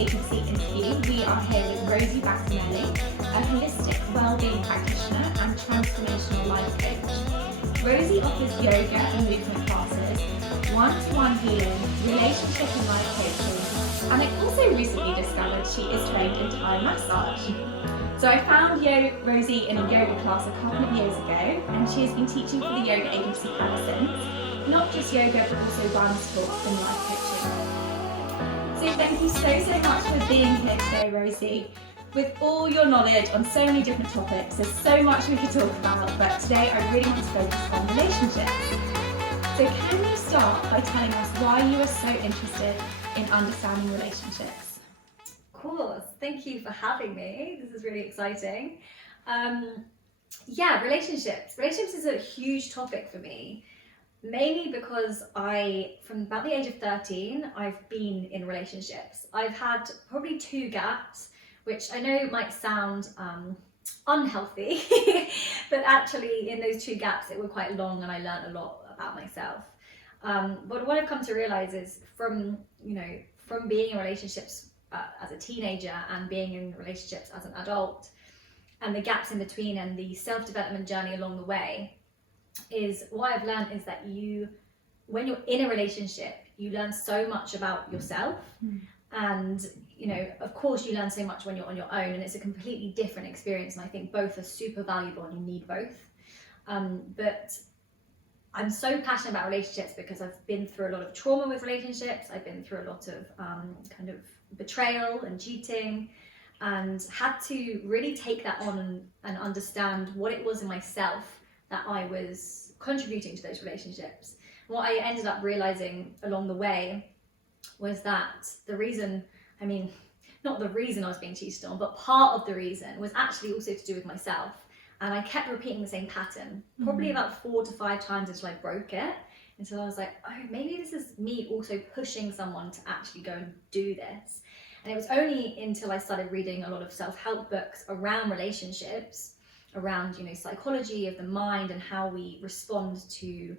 agency interview, we are here with Rosie Battimelli, a holistic wellbeing practitioner and transformational life coach. Rosie offers yoga and movement classes, one-to-one healing, relationship and life coaching, and I also recently discovered she is trained in Thai massage. So I found Rosie in a yoga class a couple of years ago, and she has been teaching for the yoga agency ever since. Not just yoga, but also dance talks and life coaching. So thank you so much for being here today, Rosie. With all your knowledge on so many different topics, there's so much we could talk about, but today I really want to focus on relationships. So can you start by telling us why you are so interested in understanding relationships? Of course, thank you for having me. This is really exciting. Relationships. Relationships is a huge topic for me, mainly because from about the age of 13, I've been in relationships. I've had probably 2 gaps, which I know might sound unhealthy, but actually in those 2 gaps, it were quite long and I learned a lot about myself. But what I've come to realize is from being in relationships as a teenager and being in relationships as an adult, and the gaps in between and the self-development journey along the way, is what I've learned is that when you're in a relationship, you learn so much about yourself. And of course you learn so much when you're on your own, and it's a completely different experience, and I think both are super valuable and you need both. But I'm so passionate about relationships because I've been through a lot of trauma with relationships. I've been through a lot of kind of betrayal and cheating, and had to really take that on and understand what it was in myself that I was contributing to those relationships. What I ended up realizing along the way was that not the reason I was being cheated on, but part of the reason was actually also to do with myself. And I kept repeating the same pattern, probably about 4 to 5 times until I broke it. And so I was like, oh, maybe this is me also pushing someone to actually go and do this. And it was only until I started reading a lot of self-help books around relationships, around psychology of the mind and how we respond to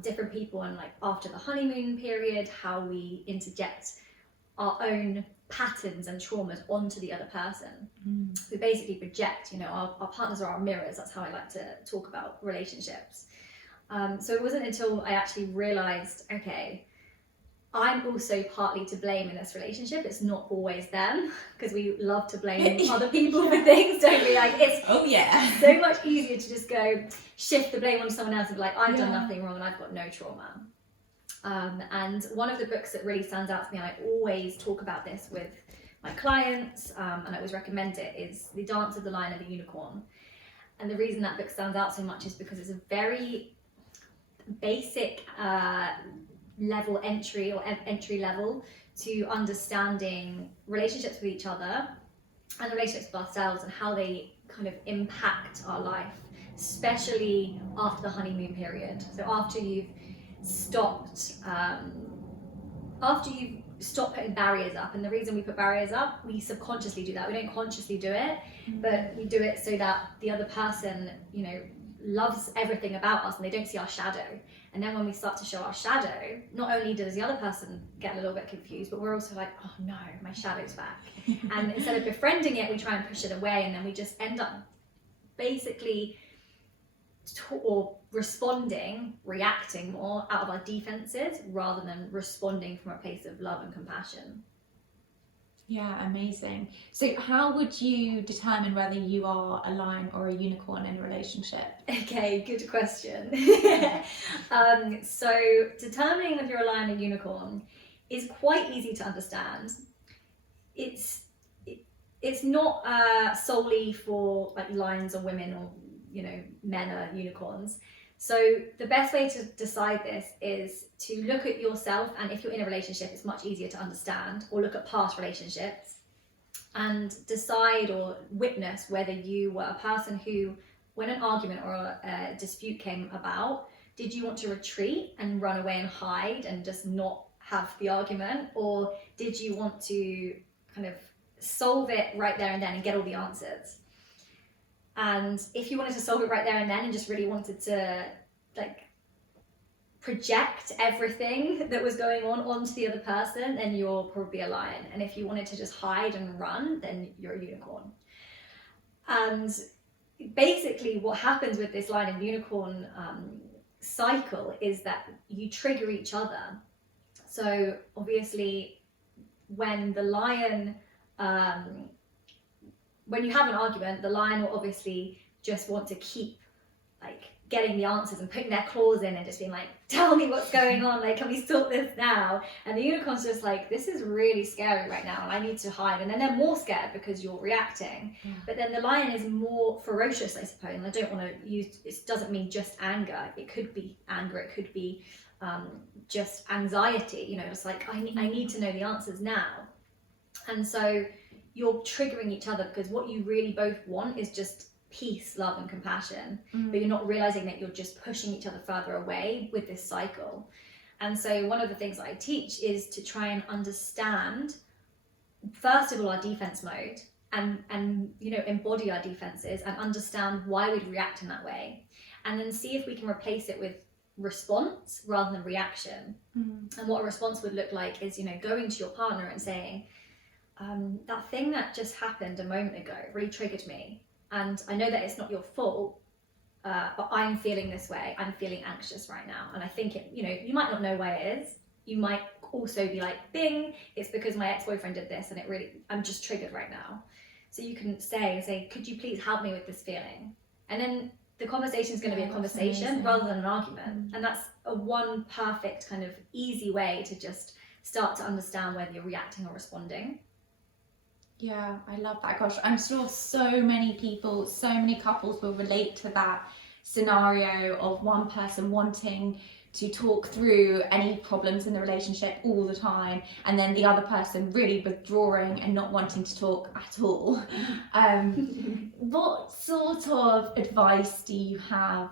different people, and like after the honeymoon period, how we interject our own patterns and traumas onto the other person. We basically project, our partners are our mirrors. That's how I like to talk about relationships. So it wasn't until I actually realized, okay, I'm also partly to blame in this relationship. It's not always them, because we love to blame other people for things, don't we? Like it's so much easier to just go shift the blame onto someone else and be like, I've done nothing wrong and I've got no trauma. And one of the books that really stands out to me, and I always talk about this with my clients, and I always recommend it, is The Dance of the Lion and the Unicorn. And the reason that book stands out so much is because it's a very basic entry level to understanding relationships with each other and relationships with ourselves, and how they kind of impact our life, especially after the honeymoon period. So after you've stopped putting barriers up. And the reason we put barriers up, we subconsciously do that. We don't consciously do it, but we do it so that the other person loves everything about us and they don't see our shadow. And then when we start to show our shadow, not only does the other person get a little bit confused, but we're also like, oh no, my shadow's back. And instead of befriending it, we try and push it away, and then we just end up basically reacting more out of our defenses rather than responding from a place of love and compassion. Yeah, amazing. So how would you determine whether you are a lion or a unicorn in a relationship? Okay, good question. So determining if you're a lion or unicorn is quite easy to understand. It's not solely for like lions or women, or men are unicorns. So the best way to decide this is to look at yourself, and if you're in a relationship, it's much easier to understand, or look at past relationships and decide or witness whether you were a person who, when an argument or a dispute came about, did you want to retreat and run away and hide and just not have the argument, or did you want to kind of solve it right there and then and get all the answers? And if you wanted to solve it right there and then and just really wanted to like project everything that was going on onto the other person, then you're probably a lion. And if you wanted to just hide and run, then you're a unicorn. And basically what happens with this lion and unicorn cycle is that you trigger each other. So obviously when the lion, when you have an argument, the lion will obviously just want to keep like getting the answers and putting their claws in and just being like, tell me what's going on, like, can we sort this now? And the unicorn's just like, this is really scary right now and I need to hide. And then they're more scared because you're reacting. But then the lion is more ferocious, I suppose. And I don't want to use, it doesn't mean just anger. It could be anger, it could be just anxiety, you know, it's like, I need to know the answers now. And so you're triggering each other because what you really both want is just peace, love and compassion, but you're not realizing that you're just pushing each other further away with this cycle. And so one of the things that I teach is to try and understand, first of all, our defense mode and you know, embody our defenses and understand why we'd react in that way, and then see if we can replace it with response rather than reaction. And what a response would look like is, you know, going to your partner and saying, that thing that just happened a moment ago really triggered me. And I know that it's not your fault, but I'm feeling this way. I'm feeling anxious right now. And I think it, you know, you might not know why it is. You might also be like, bing, it's because my ex-boyfriend did this and it really, I'm just triggered right now. So you can say, could you please help me with this feeling? And then the conversation is going to be a conversation rather than an argument. And that's a one perfect kind of easy way to just start to understand whether you're reacting or responding. Yeah, I love that. Gosh, I'm sure so many people, so many couples will relate to that scenario of one person wanting to talk through any problems in the relationship all the time, and then the other person really withdrawing and not wanting to talk at all. What sort of advice do you have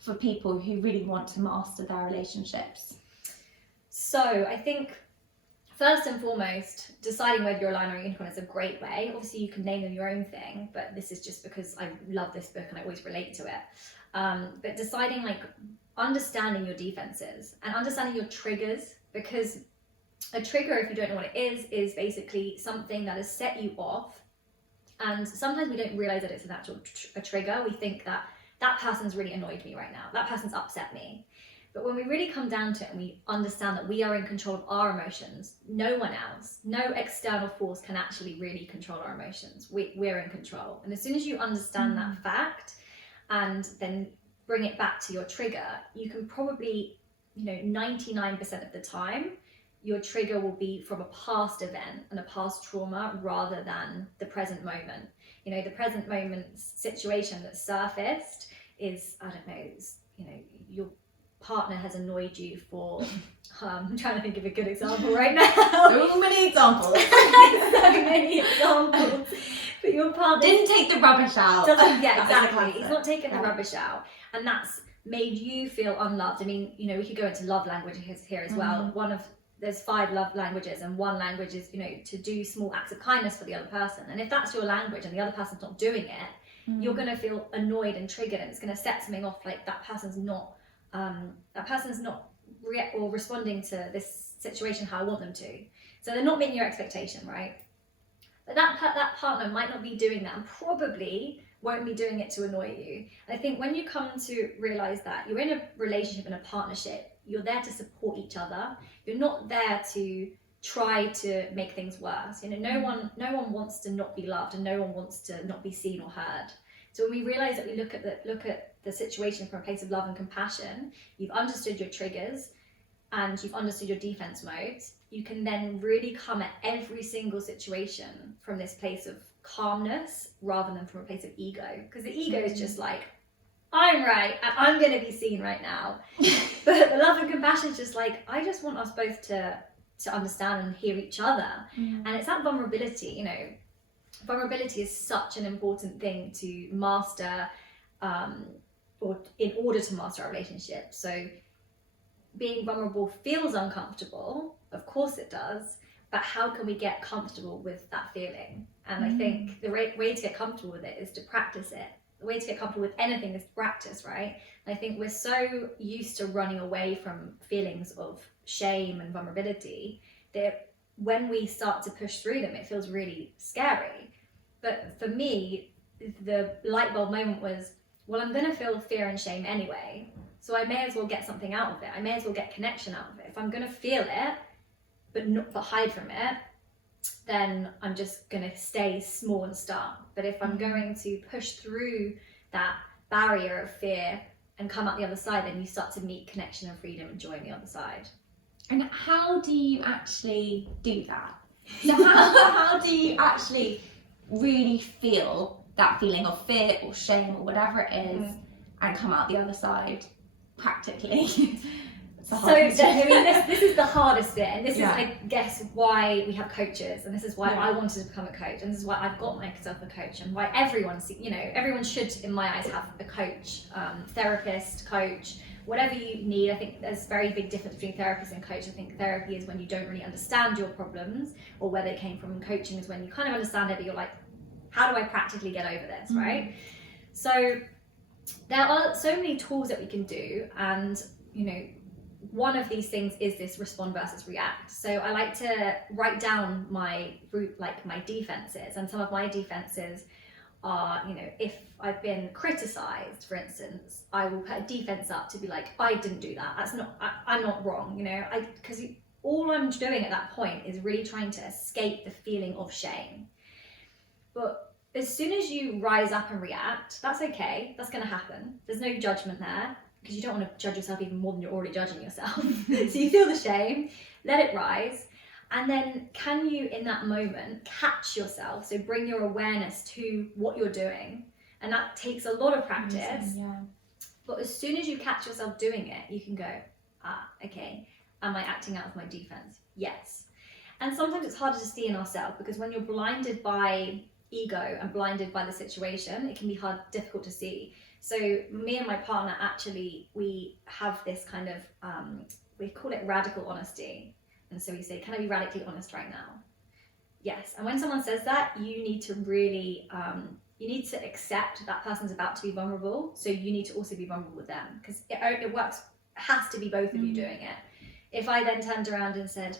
for people who really want to master their relationships? So I think first and foremost, deciding whether you're a lion or a unicorn is a great way. Obviously you can name them your own thing, but this is just because I love this book and I always relate to it. But deciding, like, understanding your defenses and understanding your triggers, because a trigger, if you don't know what it is basically something that has set you off. And sometimes we don't realize that it's an actual trigger. We think that that person's really annoyed me right now, that person's upset me. But when we really come down to it and we understand that we are in control of our emotions, no one else, no external force can actually really control our emotions. We're in control. And as soon as you understand that fact and then bring it back to your trigger, you can probably, you know, 99% of the time, your trigger will be from a past event and a past trauma rather than the present moment. You know, the present moment situation that surfaced is, I don't know, you know, your partner has annoyed you for I'm trying to think of a good example right now. So many examples. So many examples. But your partner didn't take the rubbish out. Yeah, exactly. He's not taken the rubbish out, and that's made you feel unloved. I mean, you know, we could go into love languages here as well. There's 5 love languages, and one language is, you know, to do small acts of kindness for the other person. And if that's your language and the other person's not doing it, you're going to feel annoyed and triggered, and it's going to set something off, like that person's not responding to this situation how I want them to. So they're not meeting your expectation, right? But that partner might not be doing that and probably won't be doing it to annoy you. And I think when you come to realize that you're in a relationship and a partnership, you're there to support each other. You're not there to try to make things worse. You know, no one wants to not be loved, and no one wants to not be seen or heard. So when we realize that we look at the situation from a place of love and compassion, you've understood your triggers and you've understood your defense modes, you can then really come at every single situation from this place of calmness rather than from a place of ego. Because the ego is just like, I'm right and I'm going to be seen right now. But the love and compassion is just like, I just want us both to understand and hear each other. And it's that vulnerability, you know. Vulnerability is such an important thing to master, or in order to master our relationship. So being vulnerable feels uncomfortable, of course it does, but how can we get comfortable with that feeling? And I think the way to get comfortable with it is to practice it. the way to get comfortable with anything is practice, right? And I think we're so used to running away from feelings of shame and vulnerability that when we start to push through them, it feels really scary. But for me, the light bulb moment was, well, I'm going to feel fear and shame anyway, so I may as well get something out of it. I may as well get connection out of it. If I'm going to feel it, but hide from it, then I'm just going to stay small and stark. But if I'm going to push through that barrier of fear and come out the other side, then you start to meet connection and freedom and joy on the other side. And how do you actually do that? So how do you actually really feel that feeling of fear or shame or whatever it is and come out the other side practically? This is the hardest bit, and this is, I guess, why we have coaches, and this is why I wanted to become a coach, and this is why I've got myself a coach, and why everyone should, in my eyes, have a coach, therapist, coach, whatever you need. I think there's a very big difference between therapist and coach. I think therapy is when you don't really understand your problems or where they came from, and coaching is when you kind of understand it, but you're like, how do I practically get over this, right? So there are so many tools that we can do, and one of these things is this respond versus react. So I like to write down my defenses, and some of my defenses are, if I've been criticized, for instance, I will put a defense up to be like, I didn't do that. I'm not wrong, because all I'm doing at that point is really trying to escape the feeling of shame. But as soon as you rise up and react, that's okay. That's going to happen. There's no judgment there, because you don't want to judge yourself even more than you're already judging yourself. So you feel the shame, let it rise, and then can you, in that moment, catch yourself? So bring your awareness to what you're doing, and that takes a lot of practice. But as soon as you catch yourself doing it, you can go, okay, am I acting out of my defense? Yes. And sometimes it's harder to see in ourselves, because when you're blinded by ego and blinded by the situation, it can be difficult to see. So me and my partner, actually, we have this kind of, we call it radical honesty. And so we say, can I be radically honest right now? Yes. And when someone says that, you need to really, you need to accept that person's about to be vulnerable. So you need to also be vulnerable with them, because it works, it has to be both of you doing it. If I then turned around and said,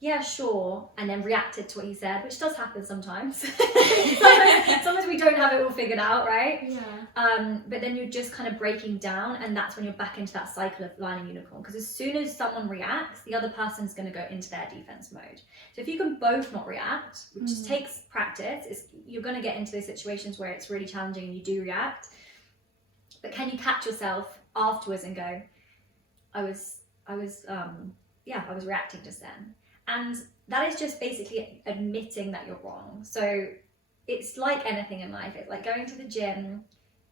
yeah, sure, and then reacted to what he said, which does happen sometimes. Sometimes we don't have it all figured out, right? But then you're just kind of breaking down, and that's when you're back into that cycle of lion and unicorn. Because as soon as someone reacts, the other person's going to go into their defense mode. So if you can both not react, which just takes practice, you're going to get into those situations where it's really challenging and you do react. But can you catch yourself afterwards and go, I was reacting just then. And that is just basically admitting that you're wrong. So it's like anything in life. It's like going to the gym.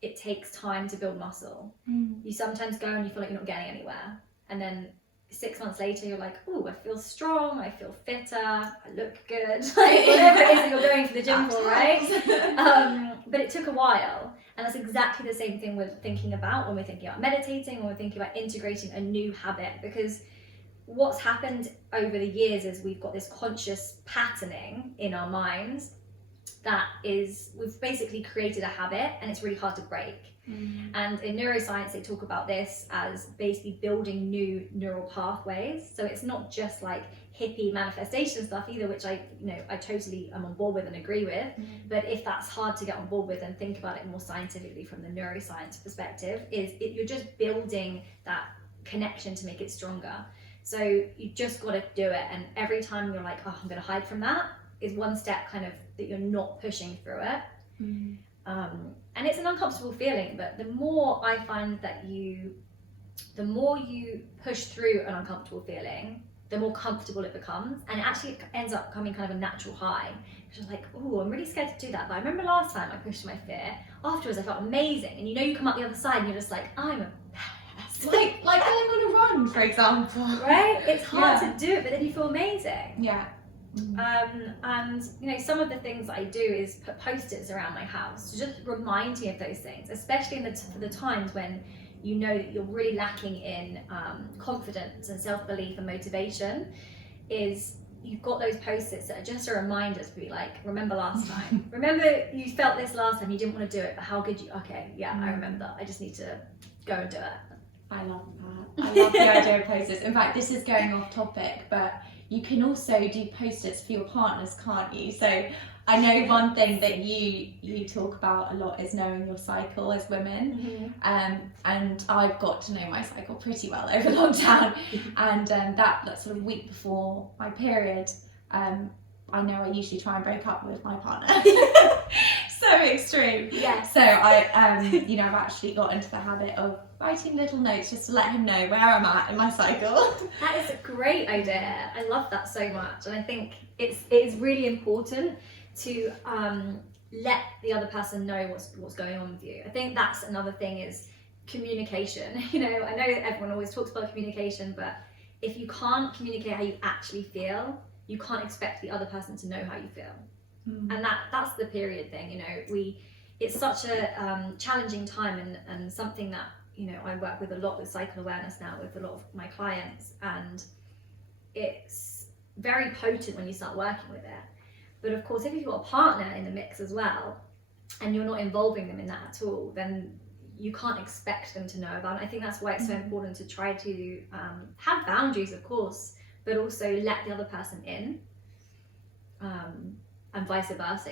It takes time to build muscle. You sometimes go and you feel like you're not getting anywhere. And then 6 months later, you're like, oh, I feel strong. I feel fitter. I look good. Like whatever it is that you're going to the gym for, right? But it took a while. And that's exactly the same thing we're thinking about when we're thinking about meditating, when we're thinking about integrating a new habit. Because what's happened over the years is we've got this conscious patterning in our minds that is, we've basically created a habit, and it's really hard to break. And in neuroscience, they talk about this as basically building new neural pathways. So it's not just like hippie manifestation stuff either, which I totally am on board with and agree with. But if that's hard to get on board with, and think about it more scientifically from the neuroscience perspective, you're just building that connection to make it stronger. So you just got to do it, and every time you're like, oh, I'm going to hide from that, is one step kind of that you're not pushing through it. And it's an uncomfortable feeling, but the more I find that the more you push through an uncomfortable feeling, the more comfortable it becomes, and it actually ends up becoming kind of a natural high. Because you're like, oh, I'm really scared to do that, but I remember last time I pushed my fear, afterwards I felt amazing, and you come out the other side and you're just like, I'm a like going on a run, for example, right? It's hard to do it, but then you feel amazing. And some of the things that I do is put post-its around my house to just remind me of those things, especially for the times when you know that you're really lacking in confidence and self-belief and motivation. Is you've got those post-its that are just a reminder to be like, remember last time. Remember you felt this last time, you didn't want to do it, but how could you? Okay, yeah, I remember. I just need to go and do it. I love that. I love the idea of post-its. In fact, this is going off topic, but you can also do post-its for your partners, can't you? So I know one thing that you talk about a lot is knowing your cycle as women, and I've got to know my cycle pretty well over lockdown, and that sort of week before my period, I know I usually try and break up with my partner. So extreme. Yeah. So I, I've actually got into the habit of writing little notes just to let him know where I'm at in my cycle. That is a great idea. I love that so much, and I think it is really important to let the other person know what's going on with you. I think that's another thing is communication. I know that everyone always talks about communication, but if you can't communicate how you actually feel, you can't expect the other person to know how you feel. And that's the period thing. It's such a challenging time, and something that I work with a lot with cycle awareness now with a lot of my clients, and it's very potent when you start working with it. But of course, if you've got a partner in the mix as well, and you're not involving them in that at all, then you can't expect them to know about it. I think that's why it's so important to try to have boundaries, of course, but also let the other person in, and vice versa.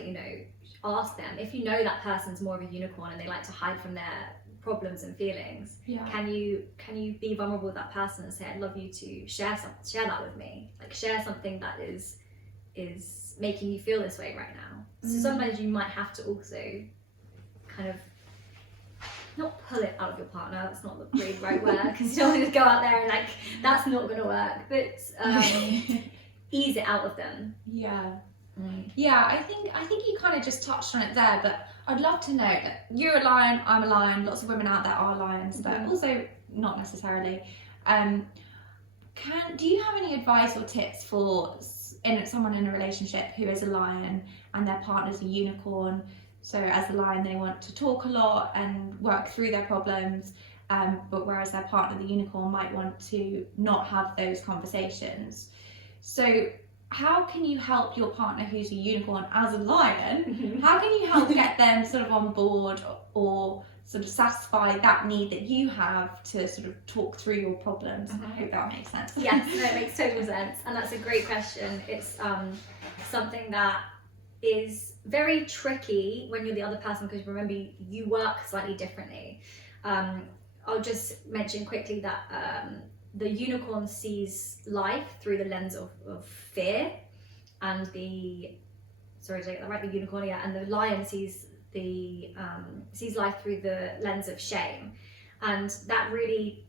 Ask them, if you know that person's more of a unicorn and they like to hide from their problems and feelings, can you be vulnerable with that person and say, I'd love you to share that with me, like share something that is making you feel this way right now. So sometimes you might have to also kind of not pull it out of your partner, that's not the really right word, because you don't want to go out there and like that's not going to work, but ease it out of them. Yeah, I think you kind of just touched on it there, but I'd love to know that you're a lion, I'm a lion, lots of women out there are lions, but also not necessarily. Do you have any advice or tips for someone in a relationship who is a lion and their partner's a unicorn? So as a lion, they want to talk a lot and work through their problems, but whereas their partner, the unicorn, might want to not have those conversations. So how can you help your partner who's a unicorn as a lion? How can you help get them sort of on board or sort of satisfy that need that you have to sort of talk through your problems? I hope that makes sense. Yes, no, it makes total sense, and that's a great question. It's something that is very tricky when you're the other person, because remember you work slightly differently. I'll just mention quickly that the unicorn sees life through the lens of fear, and the unicorn, and the lion sees life through the lens of shame. And that really,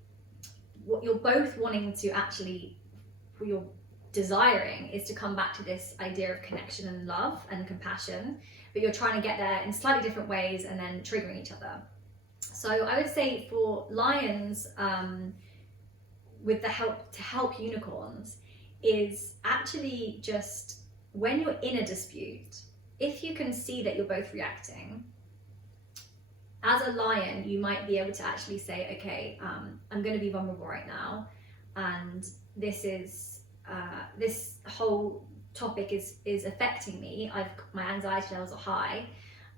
what you're both wanting to actually, what you're desiring is to come back to this idea of connection and love and compassion, but you're trying to get there in slightly different ways and then triggering each other. So I would say for lions, with the help to help unicorns, is actually just when you're in a dispute, if you can see that you're both reacting, as a lion, you might be able to actually say, okay, I'm going to be vulnerable right now, and this whole topic is affecting me. My anxiety levels are high.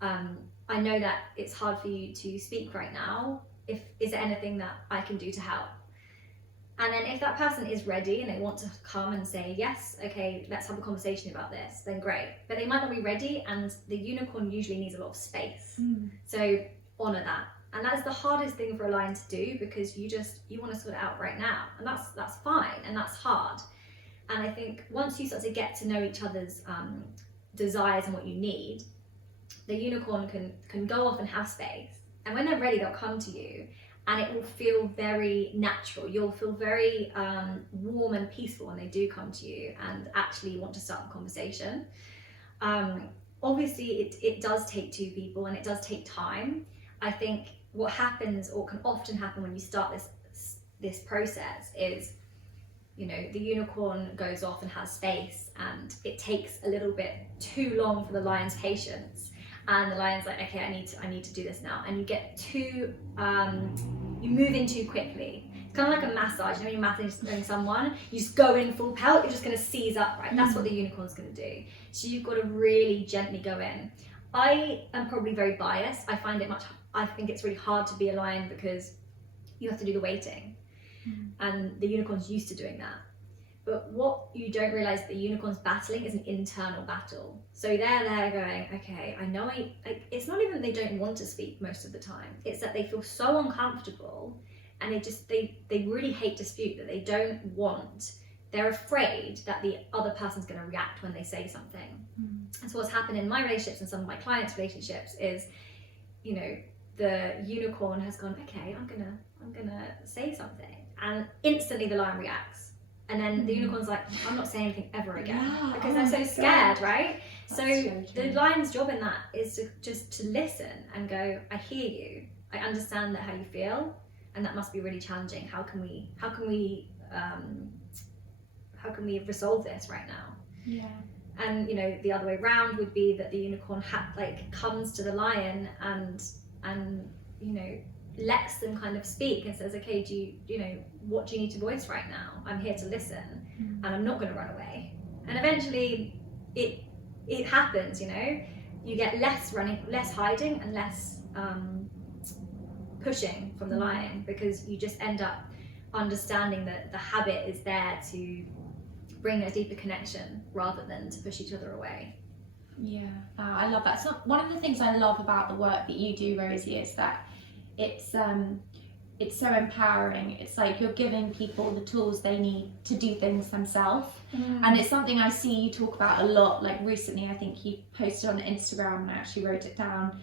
I know that it's hard for you to speak right now. Is there anything that I can do to help? And then if that person is ready and they want to come and say, yes, okay, let's have a conversation about this, then great. But they might not be ready, and the unicorn usually needs a lot of space. So honor that. And that is the hardest thing for a lion to do, because you want to sort it out right now. And that's fine, and that's hard. And I think once you start to get to know each other's desires and what you need, the unicorn can go off and have space. And when they're ready, they'll come to you, and it will feel very natural. You'll feel very warm and peaceful when they do come to you and actually want to start the conversation. Obviously, it does take two people, and it does take time. I think what happens, or can often happen when you start this process, is the unicorn goes off and has space, and it takes a little bit too long for the lion's patience. And the lion's like, okay, I need to do this now. And you move in too quickly. kind of like a massage. You know, when you're massaging someone, you just go in full pelt, you're just going to seize up, right? That's what the unicorn's going to do. So you've got to really gently go in. I am probably very biased. I think it's really hard to be a lion because you have to do the waiting, and the unicorn's used to doing that. But what you don't realize, the unicorn's battling is an internal battle. So they're there going, okay, I know it's not even that they don't want to speak most of the time. It's that they feel so uncomfortable, and they really hate dispute, that they don't want, they're afraid that the other person's going to react when they say something. And so what's happened in my relationships and some of my clients' relationships is, you know, the unicorn has gone, okay, I'm gonna say something, and instantly the lion reacts. And then the unicorn's like, I'm not saying anything ever again, because they're so scared, right? So the lion's job in that is to listen and go, I hear you, I understand that how you feel, and that must be really challenging. How can we resolve this right now? Yeah. And you know, the other way around would be that the unicorn comes to the lion and you know, lets them kind of speak and says, okay, what do you need to voice right now? I'm here to listen, and I'm not going to run away. And eventually it happens, you know, you get less running, less hiding, and less pushing from the lion, because you just end up understanding that the habit is there to bring a deeper connection rather than to push each other away. Yeah, I love that. So one of the things I love about the work that you do, Rosie, is that it's so empowering. It's like you're giving people the tools they need to do things themselves. And it's something I see you talk about a lot. Like recently, I think you posted on Instagram, and I actually wrote it down.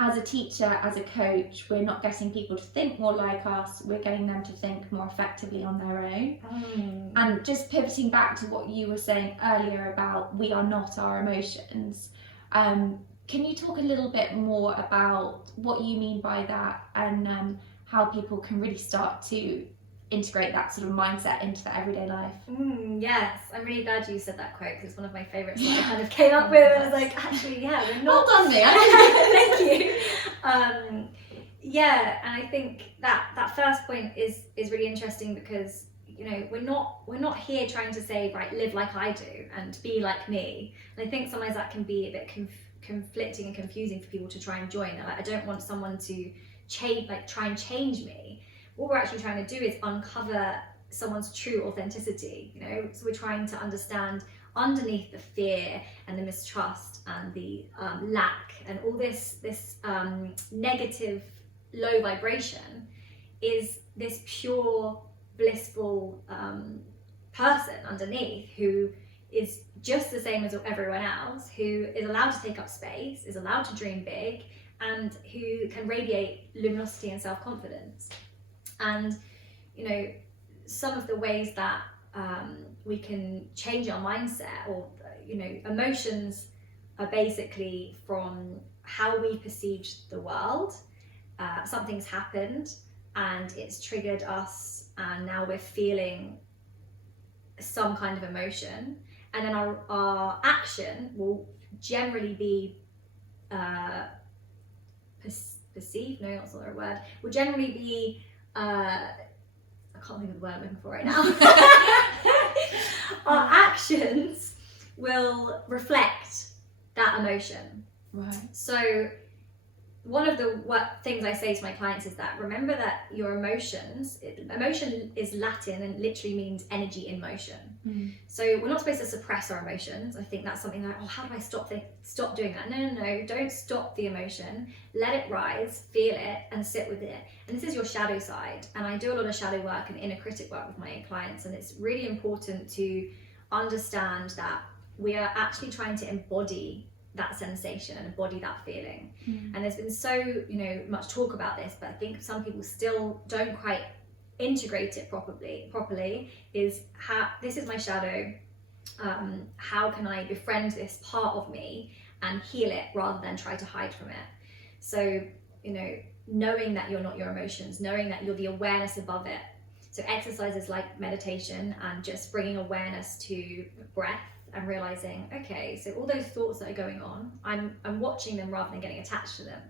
As a teacher, as a coach, we're not getting people to think more like us, we're getting them to think more effectively on their own. And just pivoting back to what you were saying earlier about we are not our emotions, can you talk a little bit more about what you mean by that, and how people can really start to integrate that sort of mindset into their everyday life? Yes, I'm really glad you said that quote, because it's one of my favourites that I kind of came up with. I was like, actually, yeah, we're not. Well done, me. Thank you. Yeah, and I think that first point is really interesting, because you know, we're not here trying to say, right, live like I do and be like me. And I think sometimes that can be a bit conflicting and confusing for people to try and join. Like, I don't want someone to try and change me. What we're actually trying to do is uncover someone's true authenticity, you know. So we're trying to understand underneath the fear and the mistrust and the lack and all this negative low vibration is this pure blissful person underneath, who is just the same as everyone else, who is allowed to take up space, is allowed to dream big, and who can radiate luminosity and self-confidence. And you know, some of the ways that we can change our mindset, or you know, emotions are basically from how we perceived the world. Something's happened and it's triggered us, and now we're feeling some kind of emotion, and then our action will generally be perceived, no, that's not the right word, will generally be I can't think of the word I'm looking for right now. Our actions will reflect that emotion. Right. So one of the things I say to my clients is that remember that your emotion is Latin and literally means energy in motion. So we're not supposed to suppress our emotions. I think that's something like, oh, how do I stop doing that? No, don't stop the emotion. Let it rise, feel it, and sit with it. And this is your shadow side. And I do a lot of shadow work and inner critic work with my clients, and it's really important to understand that we are actually trying to embody that sensation and embody that feeling. And there's been so much talk about this, but I think some people still don't quite integrate it properly. Is how this is my shadow, how can I befriend this part of me and heal it rather than try to hide from it? So knowing that you're not your emotions, knowing that you're the awareness above it. So exercises like meditation and just bringing awareness to breath and realizing, okay, so all those thoughts that are going on, I'm watching them rather than getting attached to them.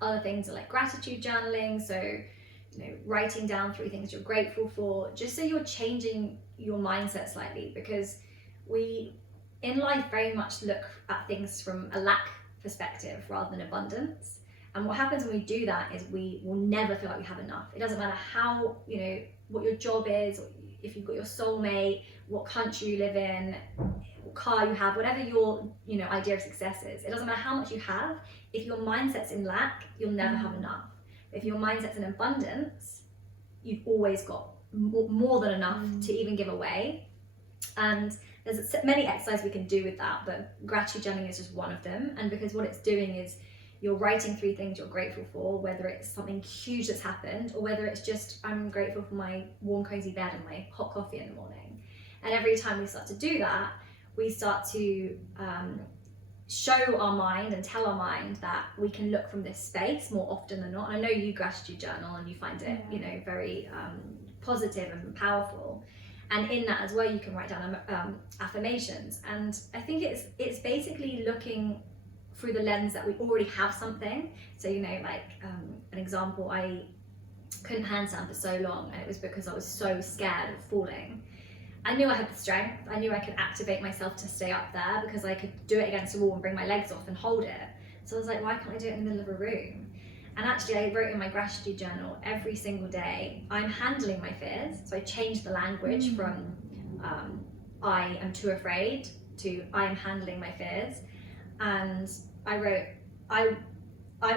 Other things are like gratitude journaling. So, writing down 3 things you're grateful for, just so you're changing your mindset slightly, because we in life very much look at things from a lack perspective rather than abundance. And what happens when we do that is we will never feel like we have enough. It doesn't matter how, what your job is, or if you've got your soulmate, what country you live in, what car you have, whatever your idea of success is. It doesn't matter how much you have. If your mindset's in lack, you'll never have enough. If your mindset's in abundance, you've always got more than enough to even give away. And there's many exercises we can do with that, but gratitude journaling is just one of them. And because what it's doing is you're writing 3 things you're grateful for, whether it's something huge that's happened, or whether it's just, I'm grateful for my warm, cozy bed and my hot coffee in the morning. And every time we start to do that, we start to show our mind and tell our mind that we can look from this space more often than not. And I know you gratitude journal and you find it, very positive and powerful. And in that as well, you can write down affirmations. And I think it's basically looking through the lens that we already have something. So, an example, I couldn't handstand for so long, and it was because I was so scared of falling. I knew I had the strength. I knew I could activate myself to stay up there because I could do it against a wall and bring my legs off and hold it. So I was like, why can't I do it in the middle of a room? And actually, I wrote in my gratitude journal every single day, I'm handling my fears. So I changed the language from I am too afraid to I am handling my fears. And I wrote, I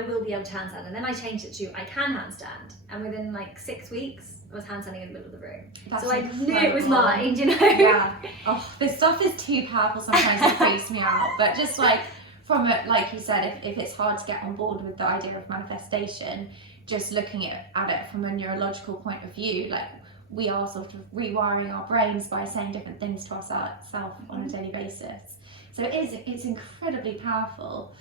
will be able to handstand. And then I changed it to I can handstand. And within 6 weeks, I was handstanding in the middle of the room. So I knew it was mine, Yeah. Oh, this stuff is too powerful sometimes. It freaks me out. But just from it, like you said, if it's hard to get on board with the idea of manifestation, just looking at it from a neurological point of view, we are sort of rewiring our brains by saying different things to ourselves on a daily basis. So it's incredibly powerful.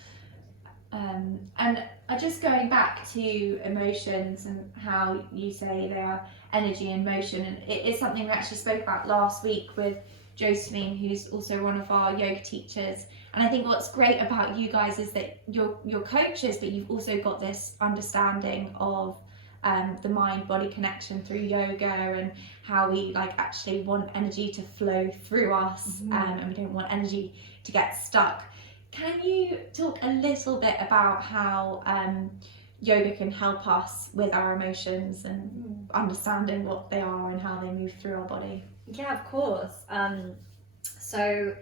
And just going back to emotions and how you say they are energy and motion, and it is something we actually spoke about last week with Josephine, who's also one of our yoga teachers. And I think what's great about you guys is that you're coaches, but you've also got this understanding of the mind-body connection through yoga, and how we actually want energy to flow through us, and we don't want energy to get stuck. Can you talk a little bit about how yoga can help us with our emotions and understanding what they are and how they move through our body? Yeah, of course. So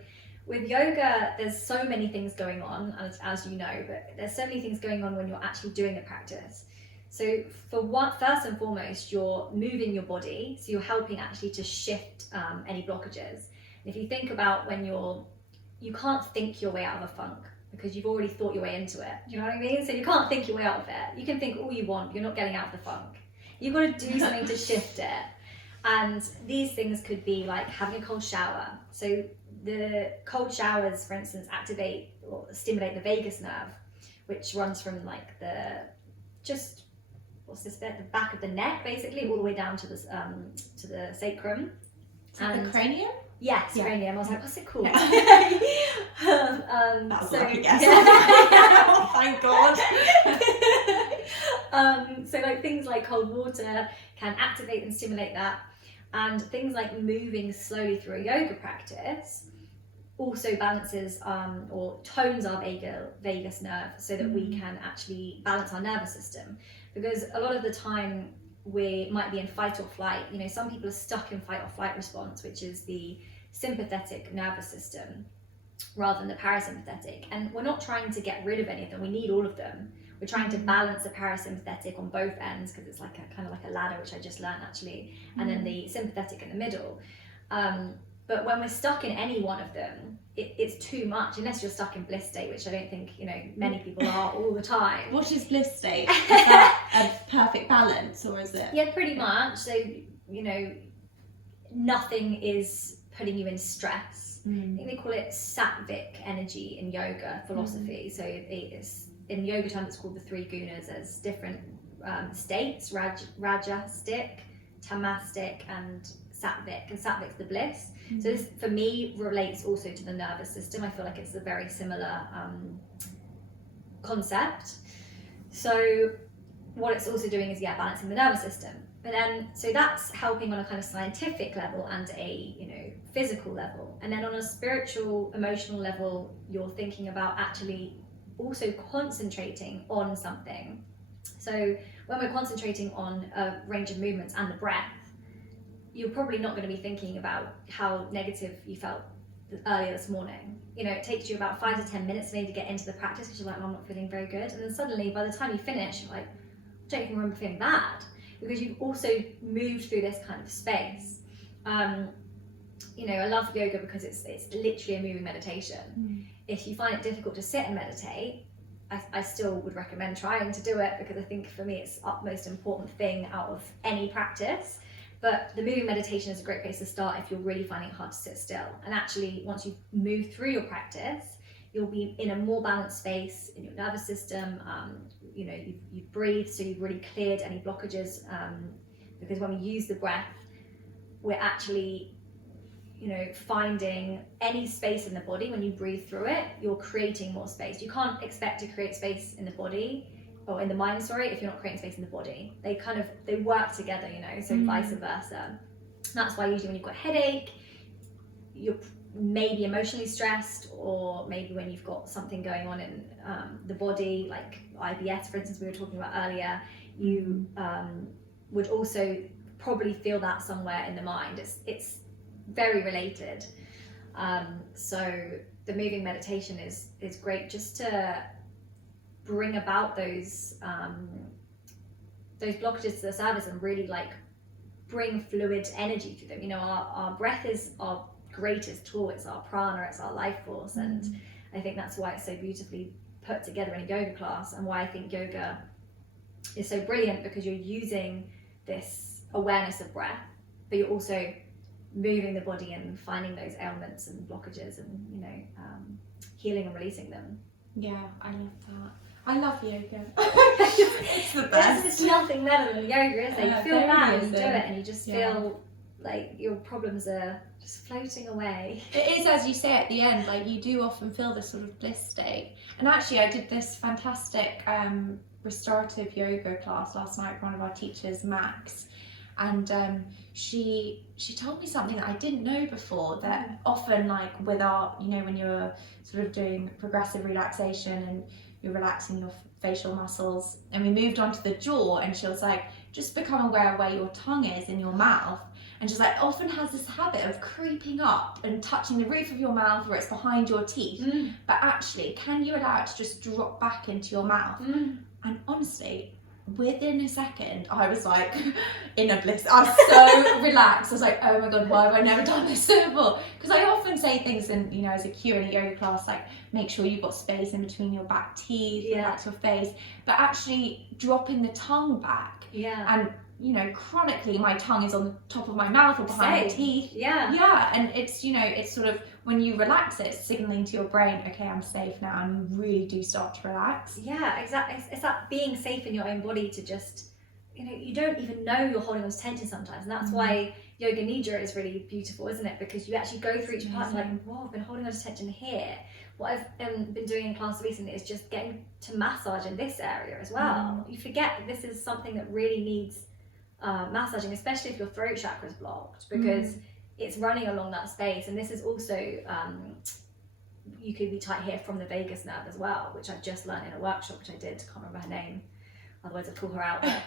with yoga, there's so many things going on, as you know, but there's so many things going on when you're actually doing the practice. So first and foremost, you're moving your body, so you're helping actually to shift any blockages. If you think about when you can't think your way out of a funk because you've already thought your way into it. Do you know what I mean? So you can't think your way out of it. You can think all you want, you're not getting out of the funk. You've got to do something to shift it. And these things could be like having a cold shower. So the cold showers, for instance, activate or stimulate the vagus nerve, which runs from the back of the neck, basically, all the way down to the sacrum. And the cranium? Yes, yeah. Cranium. I was like, what's it called? That's lucky guess. Oh, thank God. So things like cold water can activate and stimulate that, and things like moving slowly through a yoga practice also balances or tones our vagus nerve so that we can actually balance our nervous system. Because a lot of the time we might be in fight or flight. Some people are stuck in fight or flight response, which is the sympathetic nervous system rather than the parasympathetic. And we're not trying to get rid of any of them. We need all of them. We're trying to balance the parasympathetic on both ends, because it's kind of like a ladder, which I just learned actually, and then the sympathetic in the middle. But when we're stuck in any one of them, it's too much, unless you're stuck in bliss state, which I don't think many people are all the time. What is bliss state? Is that a perfect balance, or is it? Yeah, pretty much. So nothing is putting you in stress. I think they call it sattvic energy in yoga philosophy. So it's in yoga terms, it's called the 3 gunas. There's different states: rajasic, tamastic, and sattvic. And sattvic's the bliss. So this, for me, relates also to the nervous system. I feel like it's a very similar concept. So what it's also doing is balancing the nervous system. But then, so that's helping on a kind of scientific level and a physical level. And then on a spiritual, emotional level, you're thinking about actually also concentrating on something. So when we're concentrating on a range of movements and the breath, you're probably not going to be thinking about how negative you felt earlier this morning. It takes you about 5 to 10 minutes maybe to get into the practice because you're like, I'm not feeling very good. And then suddenly, by the time you finish, you're like, I don't even remember feeling bad, because you've also moved through this kind of space. I love yoga because it's literally a moving meditation. If you find it difficult to sit and meditate, I still would recommend trying to do it, because I think for me it's the utmost important thing out of any practice. But the moving meditation is a great place to start if you're really finding it hard to sit still. And actually, once you've moved through your practice, you'll be in a more balanced space in your nervous system. You've breathed, so you've really cleared any blockages. Because when we use the breath, we're actually finding any space in the body. When you breathe through it, you're creating more space. You can't expect to create space in the body, or in the mind, if you're not creating space in the body. They work together, so vice versa. That's why usually when you've got a headache, you're maybe emotionally stressed, or maybe when you've got something going on in the body, like IBS, for instance, we were talking about earlier, you would also probably feel that somewhere in the mind. It's very related. So the moving meditation is great just to bring about those blockages to the surface and really bring fluid energy through them. Our breath is our greatest tool. It's our prana, it's our life force. And I think that's why it's so beautifully put together in a yoga class, and why I think yoga is so brilliant, because you're using this awareness of breath, but you're also moving the body and finding those ailments and blockages and healing and releasing them. Yeah, I love that. I love yoga. It's the best. There's nothing better than yoga, is there? You feel bad when you do it, and you just feel like your problems are just floating away. It is, as you say at the end, you do often feel this sort of bliss state. And actually, I did this fantastic restorative yoga class last night with one of our teachers, Max, and she told me something that I didn't know before, that often with our, when you're sort of doing progressive relaxation and you're relaxing your facial muscles, and we moved on to the jaw, and she was like, just become aware of where your tongue is in your mouth. And she's like, often has this habit of creeping up and touching the roof of your mouth where it's behind your teeth. But actually, can you allow it to just drop back into your mouth? And honestly, within a second, I was in a bliss. I was so relaxed. I was like, oh my God, why have I never done this before? Because I often say things in, as a cue in a yoga class, make sure you've got space in between your back teeth, relax your face. But actually dropping the tongue back. And chronically my tongue is on the top of my mouth or behind my teeth. And it's it's sort of, when you relax it, it's signaling to your brain, okay, I'm safe now, and you really do start to relax. Exactly. It's that being safe in your own body to just, you don't even know you're holding on to tension sometimes, and that's why yoga nidra is really beautiful, isn't it? Because you actually go through each part and whoa, I've been holding on to tension here. What I've been doing in class recently is just getting to massage in this area as well. You forget that this is something that really needs massaging, especially if your throat chakra is blocked, because it's running along that space. And this is also, you could be tight here from the vagus nerve as well, which I've just learned in a workshop, which I did. Can't remember her name, otherwise I'd call her out. But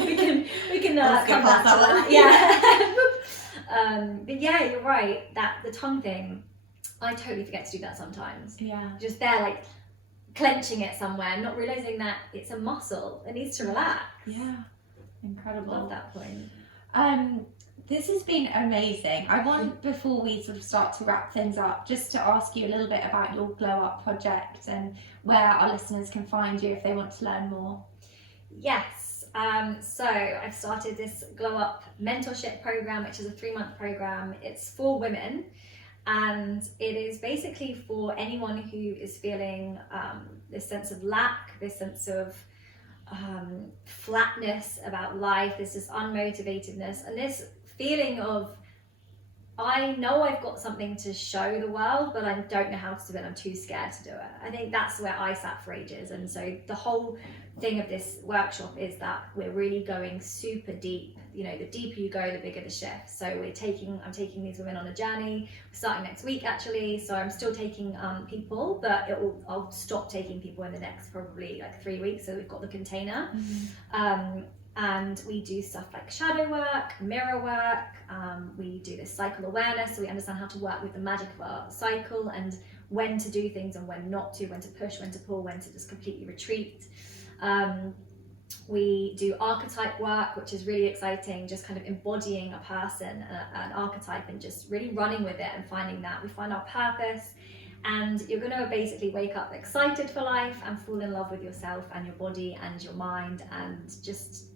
we can come back to that. But yeah, you're right. That the tongue thing, I totally forget to do that sometimes. Just there, clenching it somewhere, not realizing that it's a muscle. It needs to relax. Incredible. Love that point. This has been amazing. I want, before we sort of start to wrap things up, just to ask you a little bit about your Glow Up project and where our listeners can find you if they want to learn more. Yes. So I've started this Glow Up mentorship program, which is a 3-month program. It's for women, and it is basically for anyone who is feeling this sense of lack, this sense of flatness about life, this unmotivatedness, and this feeling of I know I've got something to show the world, but I don't know how to do it. I'm too scared to do it. I think that's where I sat for ages. And so the whole thing of this workshop is that we're really going super deep. You know, the deeper you go, the bigger the shift. So I'm taking these women on a journey. We're starting next week actually. So I'm still taking people, but I'll stop taking people in the next probably like 3 weeks. So we've got the container. And we do stuff like shadow work, mirror work. We do this cycle awareness, so we understand how to work with the magic of our cycle and when to do things and when not to, when to push, when to pull, when to just completely retreat. We do archetype work, which is really exciting, just kind of embodying a person, an archetype, and just really running with it and finding that. We find our purpose, and you're going to basically wake up excited for life and fall in love with yourself and your body and your mind, and just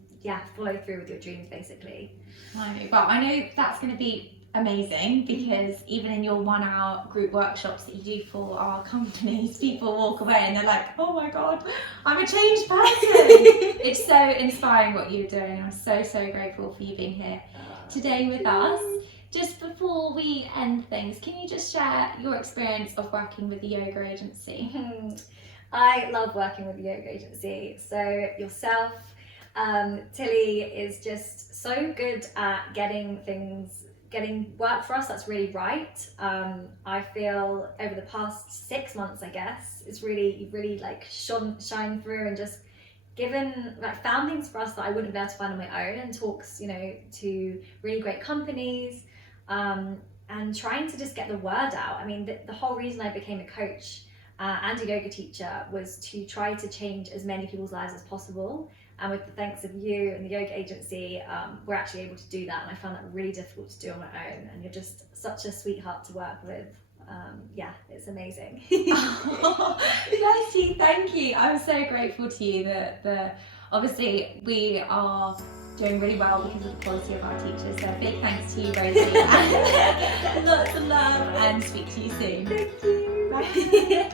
follow through with your dreams basically. Well, I know that's going to be amazing, because even in your 1 hour group workshops that you do for our companies, people walk away and they're like, oh my god, I'm a changed person. It's so inspiring what you're doing. I'm so grateful for you being here today with us. Just before we end things, can you just share your experience of working with the yoga agency? I love working with the yoga agency. So yourself, Tilly is just so good at getting work for us that's really right. I feel over the past 6 months, I guess, you've really like shine through and just found things for us that I wouldn't be able to find on my own, and talks, you know, to really great companies, and trying to just get the word out. I mean, the whole reason I became a coach and a yoga teacher was to try to change as many people's lives as possible. And with the thanks of you and the yoga agency, we're actually able to do that. And I found that really difficult to do on my own. And you're just such a sweetheart to work with. It's amazing. Bless you, thank you. I'm so grateful to you that obviously we are doing really well because of the quality of our teachers. So a big thanks to you, Rosie. And lots of love, and speak to you soon. Thank you. Bye.